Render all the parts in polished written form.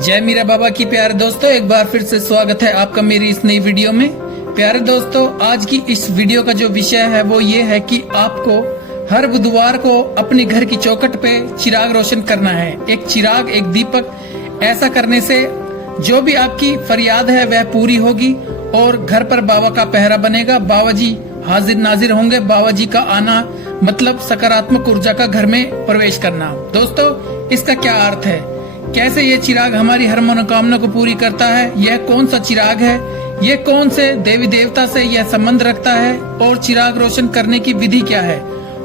जय मीरा बाबा की प्यारे दोस्तों, एक बार फिर से स्वागत है आपका मेरी इस नई वीडियो में। प्यारे दोस्तों, आज की इस वीडियो का जो विषय है वो ये है कि आपको हर बुधवार को अपने घर की चौखट पे चिराग रोशन करना है। एक चिराग, एक दीपक। ऐसा करने से जो भी आपकी फरियाद है वह पूरी होगी और घर पर बाबा का पहरा बनेगा। बाबा जी हाजिर नाजिर होंगे। बाबा जी का आना मतलब सकारात्मक ऊर्जा का घर में प्रवेश करना। दोस्तों, इसका क्या अर्थ है? कैसे ये चिराग हमारी हर मनोकामना को पूरी करता है? यह कौन सा चिराग है? ये कौन से देवी देवता से यह संबंध रखता है? और चिराग रोशन करने की विधि क्या है?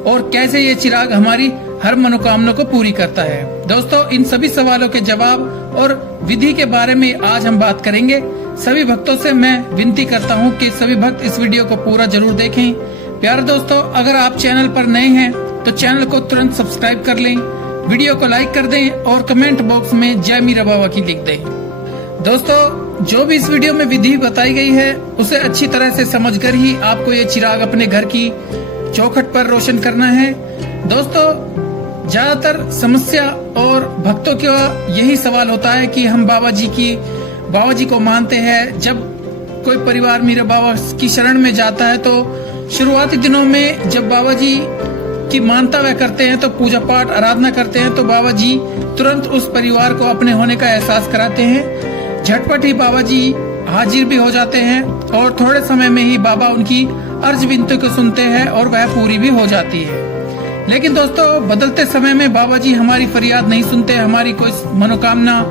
और कैसे ये चिराग हमारी हर मनोकामना को पूरी करता है? दोस्तों, इन सभी सवालों के जवाब और विधि के बारे में आज हम बात करेंगे। सभी भक्तों से मैं विनती करता हूँ कि सभी भक्त इस वीडियो को पूरा जरूर देखें। प्यारे दोस्तों, अगर आप चैनल पर नए हैं तो चैनल को तुरंत सब्सक्राइब कर लें, वीडियो को लाइक कर दें और कमेंट बॉक्स में जय मीरा बाबा की लिख दें। दोस्तों, जो भी इस वीडियो में विधि बताई गई है उसे अच्छी तरह से समझकर ही आपको ये चिराग अपने घर की चौखट पर रोशन करना है। दोस्तों, ज्यादातर समस्या और भक्तों का यही सवाल होता है कि हम बाबा जी को मानते हैं। जब कोई परिवार मीरा बाबा की शरण में जाता है तो शुरुआती दिनों में जब बाबा जी की मानता वह करते हैं तो पूजा पाठ आराधना करते हैं तो बाबा जी तुरंत उस परिवार को अपने होने का एहसास कराते हैं। झटपट ही बाबा जी हाजिर भी हो जाते हैं और थोड़े समय में ही बाबा उनकी अर्ज विनती को सुनते हैं और वह पूरी भी हो जाती है। लेकिन दोस्तों, बदलते समय में बाबा जी हमारी फरियाद नहीं सुनते। हमारी कोई मनोकामना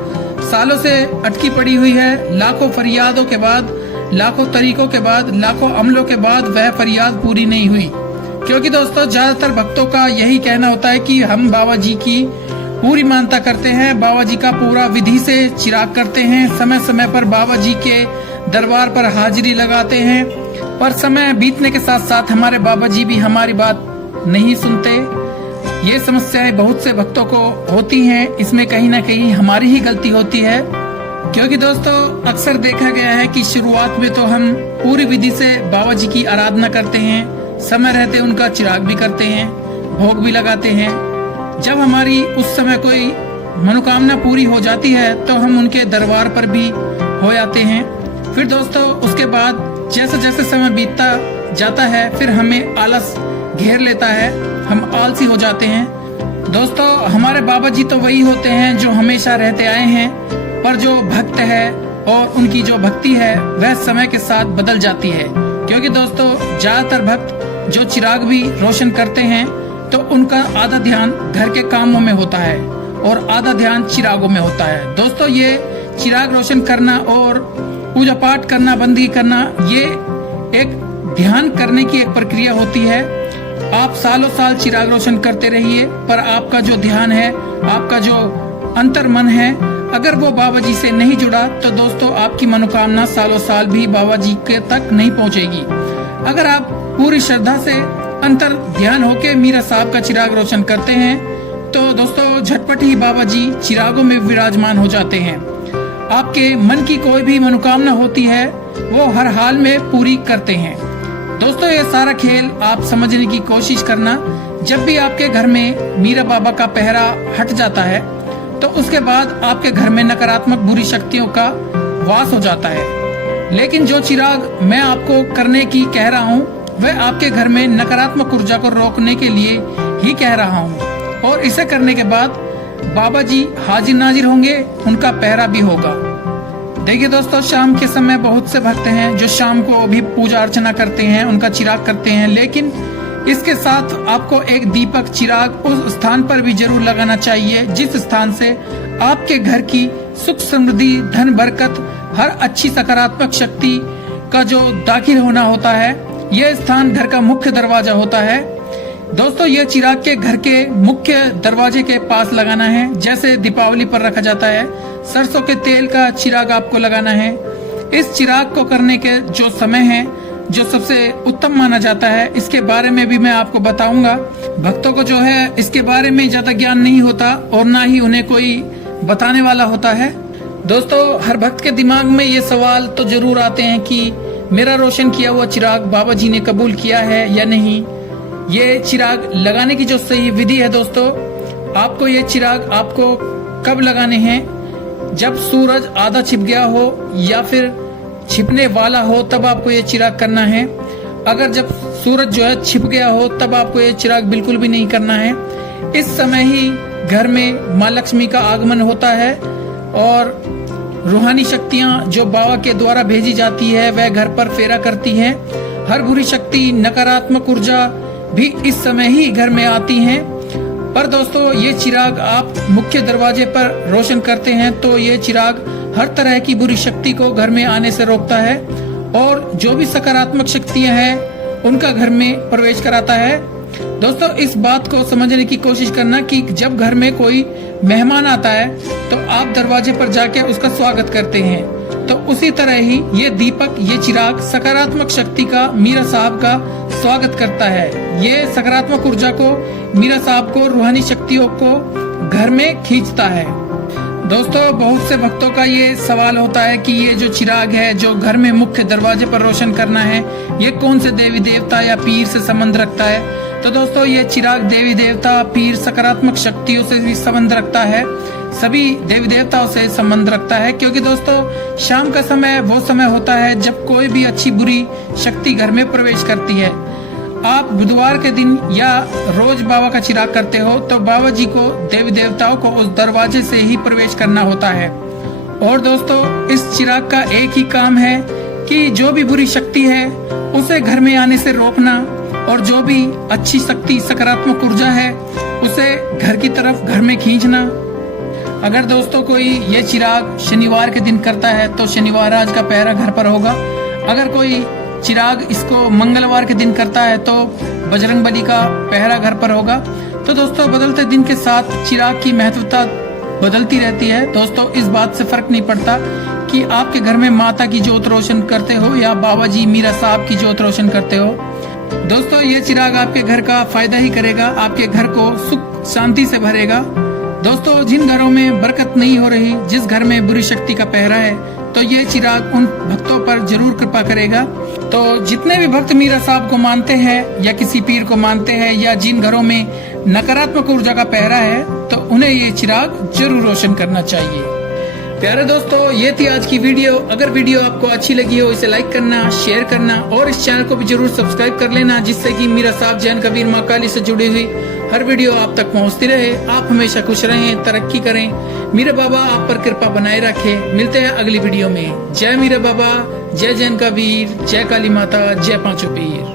सालों से अटकी पड़ी हुई है। लाखों फरियादों के बाद, लाखों तरीकों के बाद, लाखों अमलों के बाद वह फरियाद पूरी नहीं हुई। क्योंकि दोस्तों, ज्यादातर भक्तों का यही कहना होता है कि हम बाबा जी की पूरी मानता करते हैं, बाबा जी का पूरा विधि से चिराग करते हैं, समय समय पर बाबा जी के दरबार पर हाजिरी लगाते हैं, पर समय बीतने के साथ साथ हमारे बाबा जी भी हमारी बात नहीं सुनते। ये समस्याएं बहुत से भक्तों को होती हैं। इसमें कहीं ना कहीं हमारी ही गलती होती है। क्योंकि दोस्तों, अक्सर देखा गया है कि शुरुआत में तो हम पूरी विधि से बाबा जी की आराधना करते हैं, समय रहते उनका चिराग भी करते हैं, भोग भी लगाते हैं। जब हमारी उस समय कोई मनोकामना पूरी हो जाती है तो हम उनके दरबार पर भी हो जाते हैं। फिर दोस्तों, उसके बाद जैसे जैसे समय बीतता जाता है फिर हमें आलस घेर लेता है, हम आलसी हो जाते हैं। दोस्तों, हमारे बाबा जी तो वही होते हैं जो हमेशा रहते आए हैं, पर जो भक्त है और उनकी जो भक्ति है वह समय के साथ बदल जाती है। क्योंकि दोस्तों, ज्यादातर भक्त जो चिराग भी रोशन करते हैं तो उनका आधा ध्यान घर के कामों में होता है और आधा ध्यान चिरागों में होता है। दोस्तों, ये चिराग रोशन करना और पूजा पाठ करना, बंदगी करना, ये एक ध्यान करने की एक प्रक्रिया होती है। आप सालों साल चिराग रोशन करते रहिए, पर आपका जो ध्यान है, आपका जो अंतर मन है, अगर वो बाबा जी से नहीं जुड़ा तो दोस्तों आपकी मनोकामना सालों साल भी बाबा जी के तक नहीं पहुंचेगी। अगर आप पूरी श्रद्धा से अंतर ध्यान होके मीरा साहब का चिराग रोशन करते हैं तो दोस्तों झटपट ही बाबा जी चिरागों में विराजमान हो जाते हैं। आपके मन की कोई भी मनोकामना होती है वो हर हाल में पूरी करते हैं। दोस्तों, ये सारा खेल आप समझने की कोशिश करना। जब भी आपके घर में मीरा बाबा का पहरा हट जाता है तो उसके बाद आपके घर में नकारात्मक बुरी शक्तियों का वास हो जाता है। लेकिन जो चिराग मैं आपको करने की कह रहा हूँ वह आपके घर में नकारात्मक ऊर्जा को रोकने के लिए ही कह रहा हूँ। और इसे करने के बाद बाबा जी हाजिर नाजिर होंगे, उनका पहरा भी होगा। देखिए दोस्तों, शाम के समय बहुत से भक्त हैं जो शाम को भी पूजा अर्चना करते हैं, उनका चिराग करते हैं। लेकिन इसके साथ आपको एक दीपक चिराग उस स्थान पर भी जरूर लगाना चाहिए जिस स्थान से आपके घर की सुख समृद्धि, धन बरकत, हर अच्छी सकारात्मक शक्ति का जो दाखिल होना होता है, यह स्थान घर का मुख्य दरवाजा होता है। दोस्तों, यह चिराग के घर के मुख्य दरवाजे के पास लगाना है। जैसे दीपावली पर रखा जाता है, सरसों के तेल का चिराग आपको लगाना है। इस चिराग को करने के जो समय है, जो सबसे उत्तम माना जाता है, इसके बारे में भी मैं आपको बताऊंगा। भक्तों को जो है इसके बारे में ज्यादा ज्ञान नहीं होता और ना ही उन्हें कोई बताने वाला होता है। दोस्तों, हर भक्त के दिमाग में ये सवाल तो जरूर आते हैं कि मेरा रोशन किया हुआ चिराग बाबा जी ने कबूल किया है या नहीं। ये चिराग लगाने की जो सही विधि है दोस्तों, आपको ये चिराग आपको कब लगाने हैं, जब सूरज आधा छिप गया हो या फिर छिपने वाला हो तब आपको ये चिराग करना है। अगर जब सूरज जो है छिप गया हो तब आपको ये चिराग बिल्कुल भी नहीं करना है। इस समय ही घर में माँ लक्ष्मी का आगमन होता है और रूहानी शक्तियां जो बाबा के द्वारा भेजी जाती है वह घर पर फेरा करती हैं। हर बुरी शक्ति, नकारात्मक ऊर्जा भी इस समय ही घर में आती हैं। पर दोस्तों ये चिराग आप मुख्य दरवाजे पर रोशन करते हैं तो ये चिराग हर तरह की बुरी शक्ति को घर में आने से रोकता है और जो भी सकारात्मक शक्तियां हैं उनका घर में प्रवेश कराता है। दोस्तों इस बात को समझने की कोशिश करना कि जब घर में कोई मेहमान आता है तो आप दरवाजे पर जाके उसका स्वागत करते हैं, तो उसी तरह ही ये दीपक, ये चिराग सकारात्मक शक्ति का, मीरा साहब का स्वागत करता है। ये सकारात्मक ऊर्जा को, मीरा साहब को, रूहानी शक्तियों को घर में खींचता है। दोस्तों बहुत से भक्तों का ये सवाल होता है कि ये जो चिराग है जो घर में मुख्य दरवाजे पर रोशन करना है, ये कौन से देवी देवता या पीर से संबंध रखता है। तो दोस्तों ये चिराग देवी देवता, पीर, सकारात्मक शक्तियों से भी संबंध रखता है, सभी देवी देवताओं से संबंध रखता है। क्योंकि दोस्तों शाम का समय वो समय होता है जब कोई भी अच्छी बुरी शक्ति घर में प्रवेश करती है। आप बुधवार के दिन या रोज बाबा का चिराग करते हो तो बाबा जी को, देवी देवताओं को उस दरवाजे से ही प्रवेश करना होता है। और दोस्तों इस चिराग का एक ही काम है कि जो भी बुरी शक्ति है उसे घर में आने से रोकना और जो भी अच्छी शक्ति, सकारात्मक ऊर्जा है उसे घर की तरफ, घर में खींचना। अगर दोस्तों कोई ये चिराग शनिवार के दिन करता है तो शनिवार आज का पहरा घर पर होगा। अगर कोई चिराग इसको मंगलवार के दिन करता है तो बजरंगबली का पहरा घर पर होगा। तो दोस्तों बदलते दिन के साथ चिराग की महत्वता बदलती रहती है। दोस्तों इस बात से फर्क नहीं पड़ता कि आपके घर में माता की ज्योत रोशन करते हो या बाबा जी, मीरा साहब की ज्योत रोशन करते हो। दोस्तों ये चिराग आपके घर का फायदा ही करेगा, आपके घर को सुख शांति से भरेगा। दोस्तों जिन घरों में बरकत नहीं हो रही, जिस घर में बुरी शक्ति का पहरा है, तो ये चिराग उन भक्तों पर जरूर कृपा करेगा। तो जितने भी भक्त मीरा साहब को मानते हैं या किसी पीर को मानते हैं या जिन घरों में नकारात्मक ऊर्जा का पहरा है तो उन्हें ये चिराग जरूर रोशन करना चाहिए। प्यारे दोस्तों ये थी आज की वीडियो। अगर वीडियो आपको अच्छी लगी हो इसे लाइक करना, शेयर करना और इस चैनल को भी जरूर सब्सक्राइब कर लेना, जिससे कि मीरा साहब जैन कबीर माँ काली से जुड़ी हुई हर वीडियो आप तक पहुँचती रहे। आप हमेशा खुश रहें, तरक्की करें, मीरा बाबा आप पर कृपा बनाए रखे। मिलते हैं अगली वीडियो में। जय मीरा बाबा, जय जैन कबीर, जय काली माता, जय पांचों पीर।